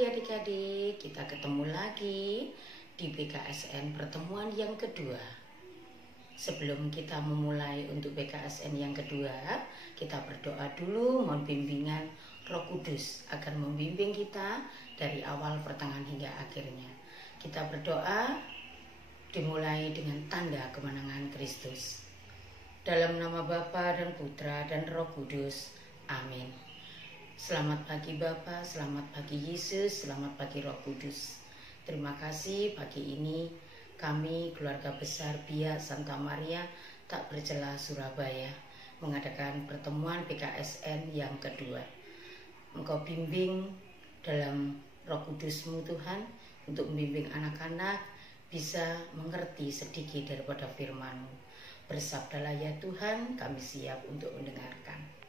Hai adik-adik, kita ketemu lagi di BKSN pertemuan yang kedua. Sebelum kita memulai untuk BKSN yang kedua, kita berdoa dulu mohon bimbingan Roh Kudus akan membimbing kita dari awal, pertengahan hingga akhirnya. Kita berdoa dimulai dengan tanda kemenangan Kristus. Dalam nama Bapa dan Putra dan Roh Kudus. Amin. Selamat pagi Bapa, selamat pagi Yesus, selamat pagi Roh Kudus. Terima kasih pagi ini kami keluarga besar Biak Santa Maria Tak Bercela Surabaya mengadakan pertemuan BKSN yang kedua. Engkau bimbing dalam Roh Kudus-Mu Tuhan untuk membimbing anak-anak bisa mengerti sedikit daripada firman-Mu. Bersabdalah ya Tuhan, kami siap untuk mendengarkan.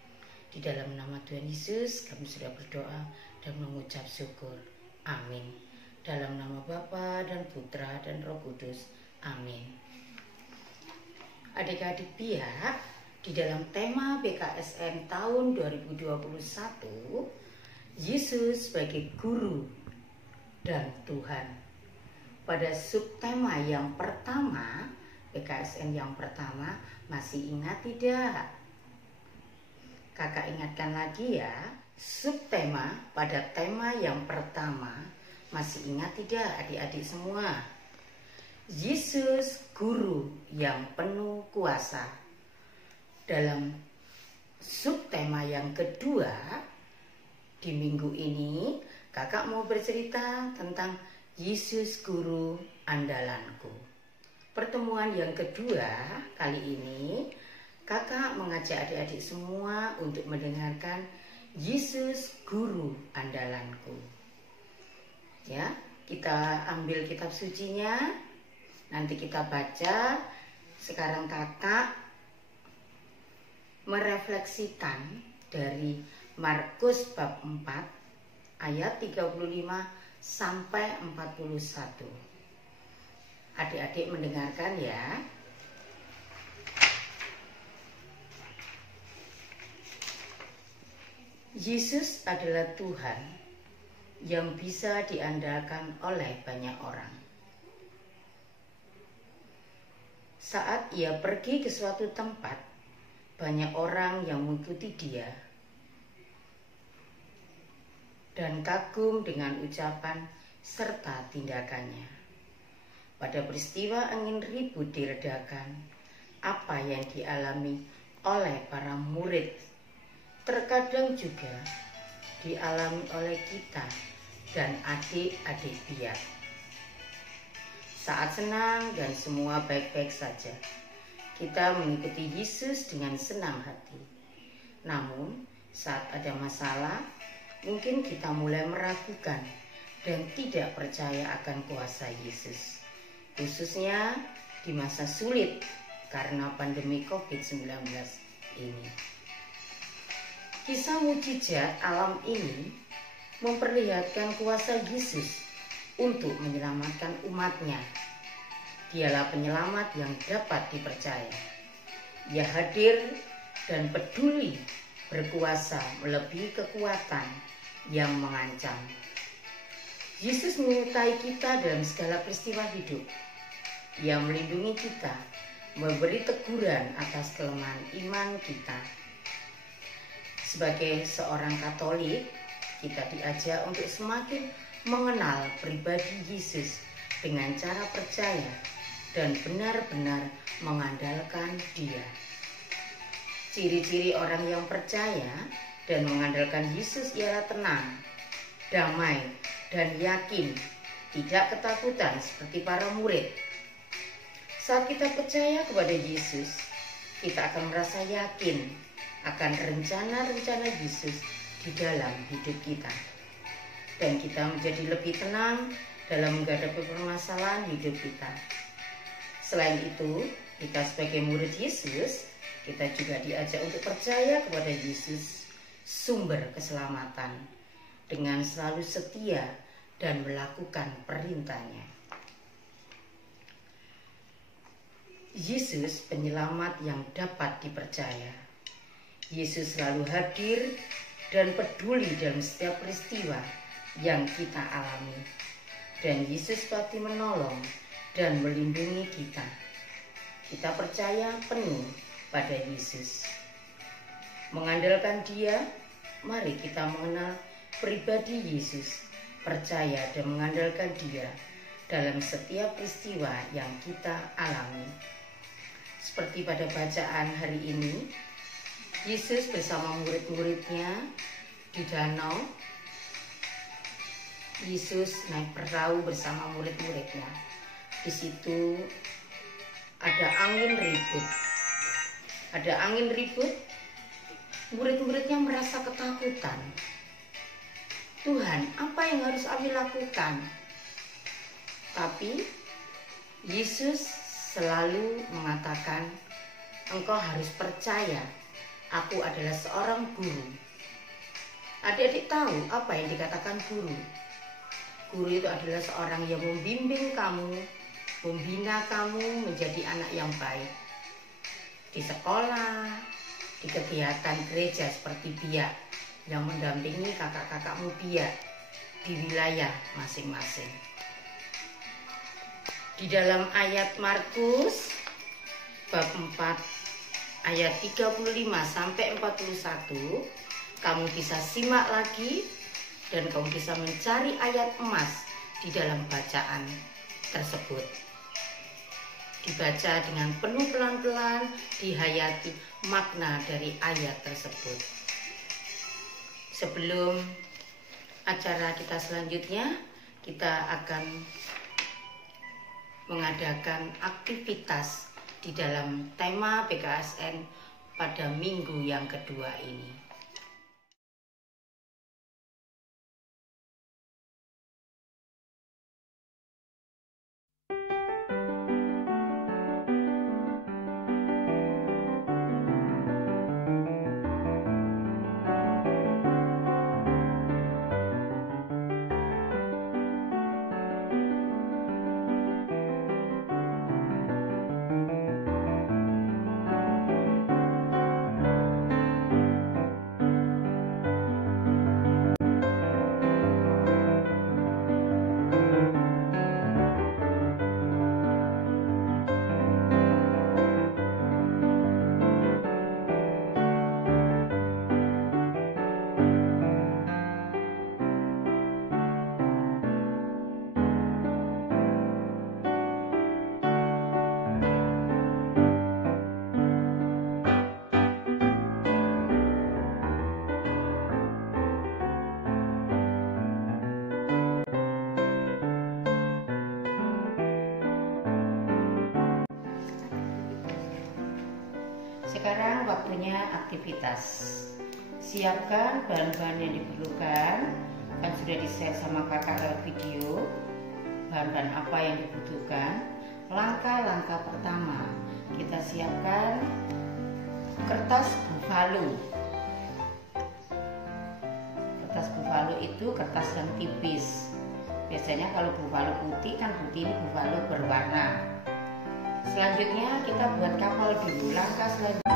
Di dalam nama Tuhan Yesus kami sudah berdoa dan mengucap syukur. Amin. Dalam nama Bapa dan Putra dan Roh Kudus. Amin. Adik-adik Biak, di dalam tema BKSN tahun 2021, Yesus sebagai Guru dan Tuhan. Pada subtema yang pertama, BKSN yang pertama, masih ingat tidak? Kakak ingatkan lagi ya, subtema pada tema yang pertama, masih ingat tidak adik-adik semua? Yesus Guru yang penuh kuasa. Dalam subtema yang kedua, di minggu ini, kakak mau bercerita tentang Yesus Guru Andalanku. Pertemuan yang kedua kali ini, kakak mengajak adik-adik semua untuk mendengarkan Yesus Guru Andalanku. Ya, kita ambil kitab sucinya, nanti kita baca. Sekarang kakak merefleksikan dari Markus bab 4 ayat 35 sampai 41. Adik-adik mendengarkan ya. Yesus adalah Tuhan yang bisa diandalkan oleh banyak orang. Saat ia pergi ke suatu tempat, banyak orang yang mengikuti dia dan kagum dengan ucapan serta tindakannya. Pada peristiwa angin ribut diredakan, apa yang dialami oleh para murid terkadang juga dialami oleh kita dan adik-adik Biak. Saat senang dan semua baik-baik saja, kita mengikuti Yesus dengan senang hati. Namun, saat ada masalah, mungkin kita mulai meragukan dan tidak percaya akan kuasa Yesus. Khususnya di masa sulit karena pandemi COVID-19 ini. Kisah mukjizat alam ini memperlihatkan kuasa Yesus untuk menyelamatkan umatnya. Dialah penyelamat yang dapat dipercaya. Ia hadir dan peduli, berkuasa melebihi kekuatan yang mengancam. Yesus menyertai kita dalam segala peristiwa hidup. Ia melindungi kita, memberi teguran atas kelemahan iman kita. Sebagai seorang Katolik, kita diajak untuk semakin mengenal pribadi Yesus dengan cara percaya dan benar-benar mengandalkan Dia. Ciri-ciri orang yang percaya dan mengandalkan Yesus ialah tenang, damai, dan yakin, tidak ketakutan seperti para murid. Saat kita percaya kepada Yesus, kita akan merasa yakin akan rencana-rencana Yesus di dalam hidup kita. Dan kita menjadi lebih tenang dalam menghadapi permasalahan hidup kita. Selain itu, kita sebagai murid Yesus, kita juga diajak untuk percaya kepada Yesus, sumber keselamatan, dengan selalu setia dan melakukan perintahnya. Yesus penyelamat yang dapat dipercaya. Yesus selalu hadir dan peduli dalam setiap peristiwa yang kita alami. Dan Yesus pasti menolong dan melindungi kita. Kita percaya penuh pada Yesus. Mengandalkan Dia, mari kita mengenal pribadi Yesus, percaya dan mengandalkan Dia dalam setiap peristiwa yang kita alami. Seperti pada bacaan hari ini, Yesus bersama murid-muridnya di danau. Yesus naik perahu bersama murid-muridnya. Di situ ada angin ribut. Murid-muridnya merasa ketakutan. Tuhan, apa yang harus kami lakukan? Tapi Yesus selalu mengatakan, engkau harus percaya, aku adalah seorang guru. Adik-adik tahu apa yang dikatakan guru? Guru itu adalah seorang yang membimbing kamu, membina kamu menjadi anak yang baik. Di sekolah, di kegiatan gereja seperti biak, yang mendampingi kakak-kakakmu biak di wilayah masing-masing. Di dalam ayat Markus bab 4 ayat 35 sampai 41, kamu bisa simak lagi dan kamu bisa mencari ayat emas di dalam bacaan tersebut. Dibaca dengan penuh pelan-pelan, dihayati makna dari ayat tersebut. Sebelum acara kita selanjutnya, kita akan mengadakan aktivitas di dalam tema PKSN pada minggu yang kedua ini. Sekarang waktunya aktivitas. Siapkan bahan-bahan yang diperlukan. Kan sudah di-share sama kakak lewat video. Bahan-bahan apa yang dibutuhkan. Langkah-langkah pertama, kita siapkan kertas buffalo. Kertas buffalo itu kertas yang tipis. Biasanya kalau buffalo putih, kan putih ini buffalo berwarna. Selanjutnya kita buat kapal dulu. Langkah selanjutnya,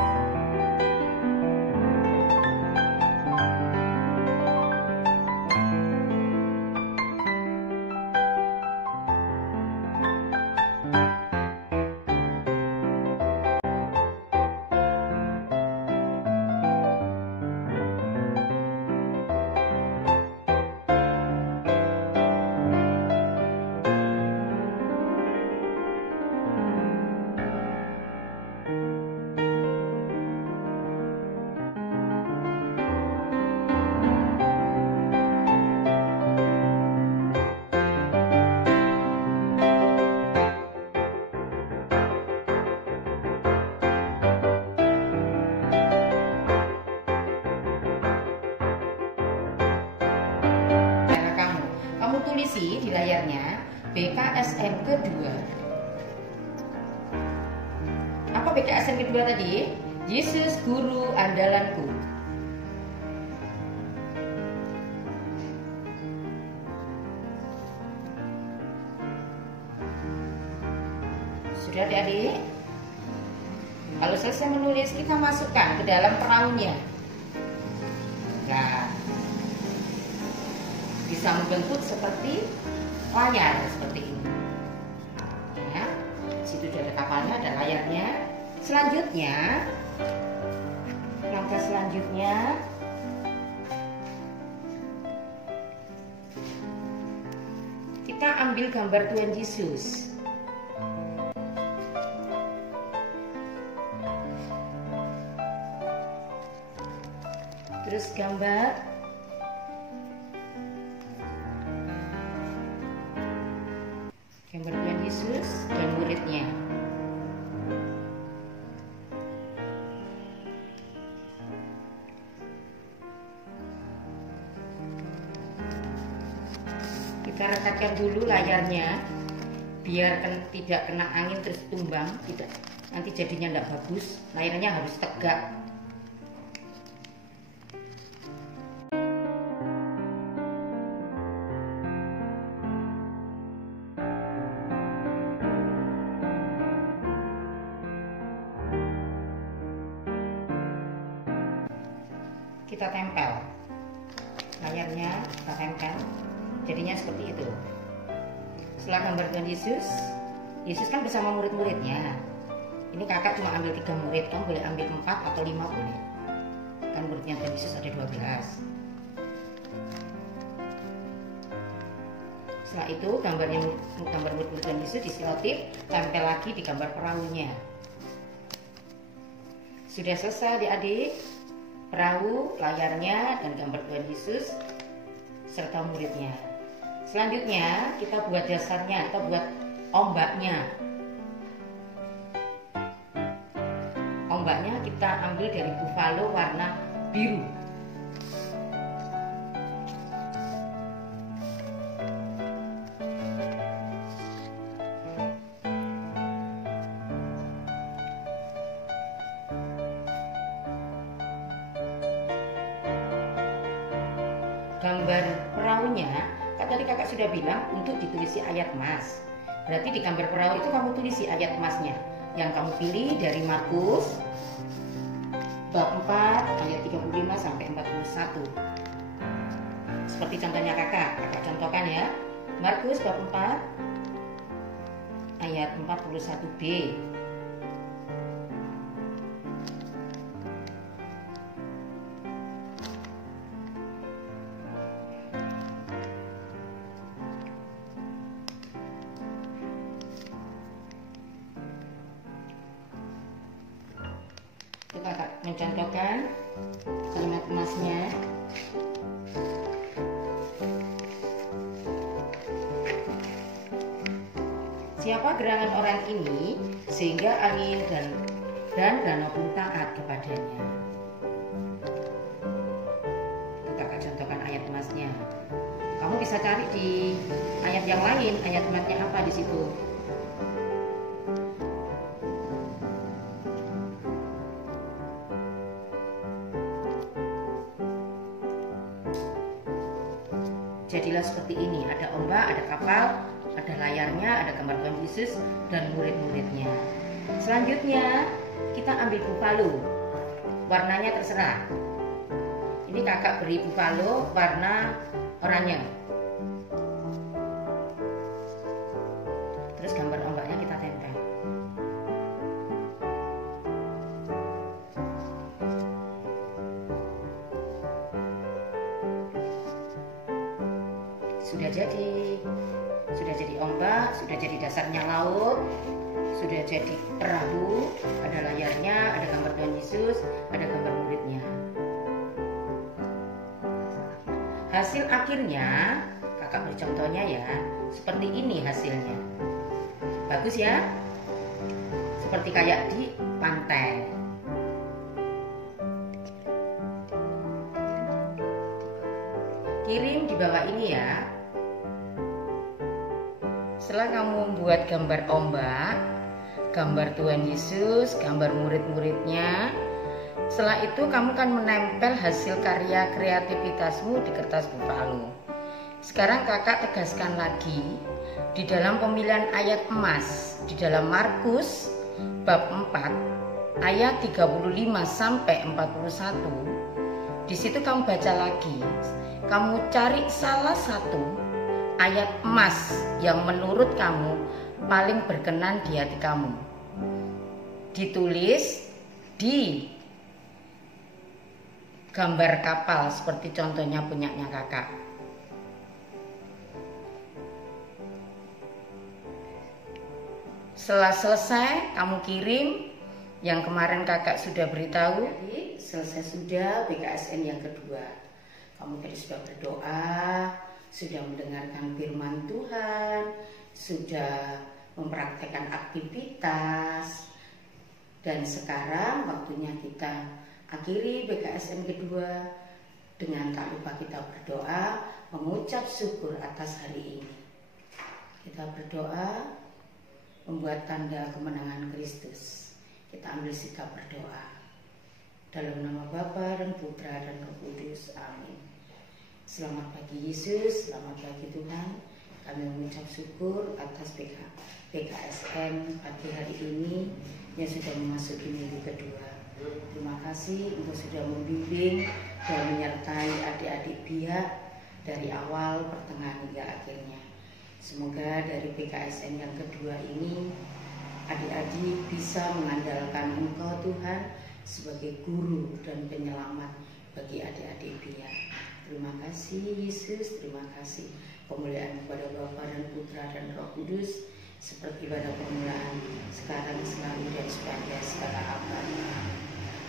tulisi di layarnya BKSN kedua. Apa BKSN kedua tadi? Yesus Guru Andalanku. Sudah adik-adik? Kalau selesai menulis, kita masukkan ke dalam perahunya. Nah, bisa membentuk seperti layar seperti ini. Ya, di situ ada kapalnya, ada layarnya. Selanjutnya, langkah selanjutnya kita ambil gambar Tuhan Yesus. Terus gambar Tuhan Yesus dan muridnya. Kita rekatkan dulu layarnya biar tidak kena angin terus tumbang, tidak, nanti jadinya tidak bagus. Layarnya harus tegak. Kita tempel layarnya, kita tempel, jadinya seperti itu. Setelah gambar Tuhan Yesus, Yesus kan bersama murid-muridnya. Ini kakak cuma ambil 3 murid, kamu boleh ambil 4 atau 5 boleh. Kan muridnya Tuhan Yesus ada 12. Setelah itu gambar murid Tuhan Yesus diselotip, tempel lagi di gambar perahunya. Sudah selesai adik-adik. Perahu, layarnya, dan gambar Tuhan Yesus serta muridnya. Selanjutnya kita buat dasarnya, kita buat ombaknya. Ombaknya kita ambil dari buffalo warna biru. Gambar perahunya, kan tadi kakak sudah bilang untuk ditulisi ayat emas. Berarti di gambar perahu itu kamu tulisi ayat emasnya. Yang kamu pilih dari Markus bab 4 ayat 35 sampai 41. Seperti contohnya kakak contohkan ya. Markus bab 4 ayat 41b. Kakak mencontohkan kalimat emasnya. Siapa gerangan orang ini sehingga angin dan danau pun taat kepadanya. Kakak contohkan ayat emasnya. Kamu bisa cari di ayat yang lain, ayat emasnya apa di situ. Jadilah seperti ini, ada ombak, ada kapal, ada layarnya, ada gambar Tuhan Yesus dan murid-muridnya. Selanjutnya kita ambil buffalo, warnanya terserah. Ini kakak beri buffalo warna oranye. Terus gambar ombaknya kita tempel. Sudah jadi ombak, sudah jadi dasarnya laut, sudah jadi perahu, ada layarnya, ada gambar Tuhan Yesus, ada gambar muridnya. Hasil akhirnya kakak beri contohnya ya, seperti ini hasilnya. Bagus ya, seperti kayak di pantai. Kirim di bawah ini ya. Setelah kamu membuat gambar ombak, gambar Tuhan Yesus, gambar murid-muridnya, setelah itu kamu kan menempel hasil karya kreativitasmu di kertas buffalo. Sekarang kakak tegaskan lagi di dalam pemilihan ayat emas di dalam Markus bab 4 ayat 35 sampai 41. Di situ kamu baca lagi. kamu cari salah satu ayat emas yang menurut kamu paling berkenan di hati kamu. Ditulis di gambar kapal seperti contohnya punyanya kakak. Setelah selesai kamu kirim yang kemarin kakak sudah beritahu. Jadi selesai sudah BKSN yang kedua. Kamu tadi sudah berdoa, sudah mendengarkan firman Tuhan, sudah mempraktekkan aktivitas, dan sekarang waktunya kita akhiri BKSN kedua dengan tak lupa kita berdoa, mengucap syukur atas hari ini. Kita berdoa, membuat tanda kemenangan Kristus. Kita ambil sikap berdoa. Dalam nama Bapa dan Putra dan Roh Kudus. Amin. Selamat pagi Yesus, selamat pagi Tuhan. Kami mengucap syukur atas BKSN pagi hari ini yang sudah memasuki minggu kedua. Terima kasih Engkau sudah membimbing dan menyertai adik-adik biak dari awal, pertengahan hingga akhirnya. Semoga dari BKSN yang kedua ini adik-adik bisa mengandalkan Engkau Tuhan sebagai guru dan penyelamat bagi adik-adik biak. Terima kasih Yesus, terima kasih. Kemuliaan kepada Bapa dan Putra dan Roh Kudus seperti pada permulaan, sekarang, selalu, dan sepanjang segala abad.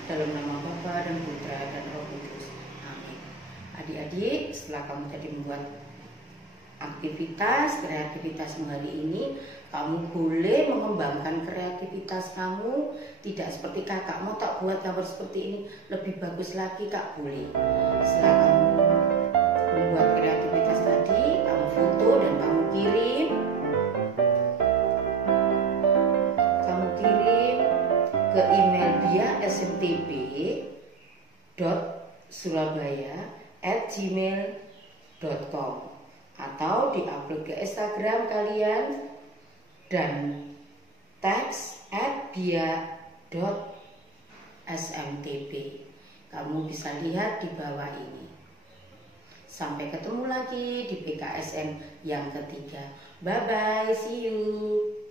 Dalam nama Bapa dan Putra dan Roh Kudus. Amin. Adik-adik, setelah kamu tadi membuat kreativitas hari ini, kamu boleh mengembangkan kreativitas kamu. Tidak seperti kakak, mau tak buat gambar seperti ini lebih bagus lagi, kak, boleh. Setelah kamu membuat kreativitas tadi, kamu foto dan kamu kirim. Ke email biak.surabaya@gmail.com atau diupload ke Instagram kalian dan teks @biak.smtp. Kamu bisa lihat di bawah ini. Sampai ketemu lagi di BKSN yang ketiga. Bye bye, see you.